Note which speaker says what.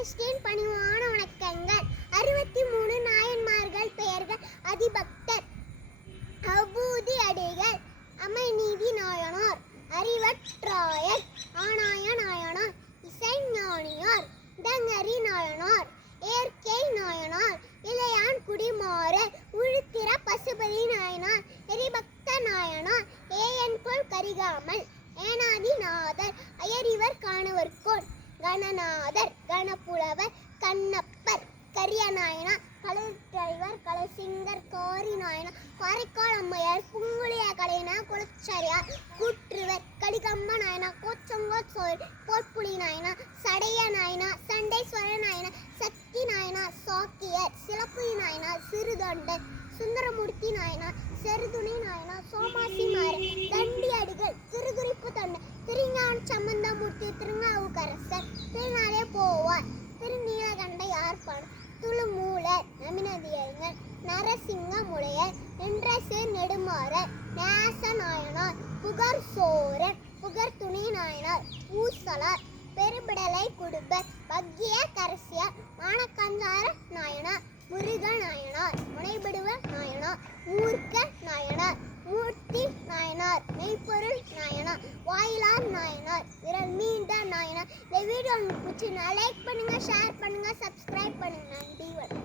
Speaker 1: எஸ்டின் பணிவான வணக்கங்கள். அறுபத்தி மூணு நாயன்மார்கள் பெயர்கள் அதிபக்தர் அபூதி அடிகள் அமைநீதி நாயனார் அறிவற்றாயர் ஆனாய நாயனார் இசைஞானியார் தங்கரி நாயனார் இயற்கை நாயனார் இளையான் குடிமாறு உழுத்திர பசுபதி நாயனார் எரிபக்த நாயனார் ஏயன்கொள் கரிகாமல் ஏனாதிநாதர் அயரிவர் காணவர்கோள் கணநாதர் கணப்புலவர் கண்ணப்பர் கரிய நாயனார் கலர் கலசிங்கர் கோரி நாயனார் காரைக்கால் அம்மையார் புங்குளிய கலைனா குளச்சாரியார் கூற்றுவர் கடிகம்ப நாயனா கோச்சங்கோ சோழ் போட்புலி நாயனா சடைய நாயனா சண்டேஸ்வர நாயனா சக்தி நாயனா சாக்கியர் சிலப்புலி நாயனா சிறுதொண்டர் சுந்தரமூர்த்தி நாயனா செருதுணி நாயனா சோமாசி துளுமூலர் நரசிங்க நரசிங்கமுடையர் நின்றசு நெடுமாறர் நேச நாயனார் புகர் சோரன் புகர் துணி நாயனார் பூசலார் பெருபிடலை குடுப்பர் பக்கிய கரசியார் மானக்கஞ்சார நாயனார் முருக நாயனார் முனைபடுவ நாயனார் மூர்க்க நாயனார் மூர்த்தி நாயனார் மெய்ப்பொருள் நாயனார் வாயிலார் நாயனார் விரல் மீண்ட நாயனார். இந்த வீடியோ உங்களுக்கு பிடிச்சிருந்தா லைக் பண்ணுங்கள் ஷேர் பண்ணுங்கள் சப்ஸ்கிரைப் பண்ணுங்க. நன்றி வணக்கம்.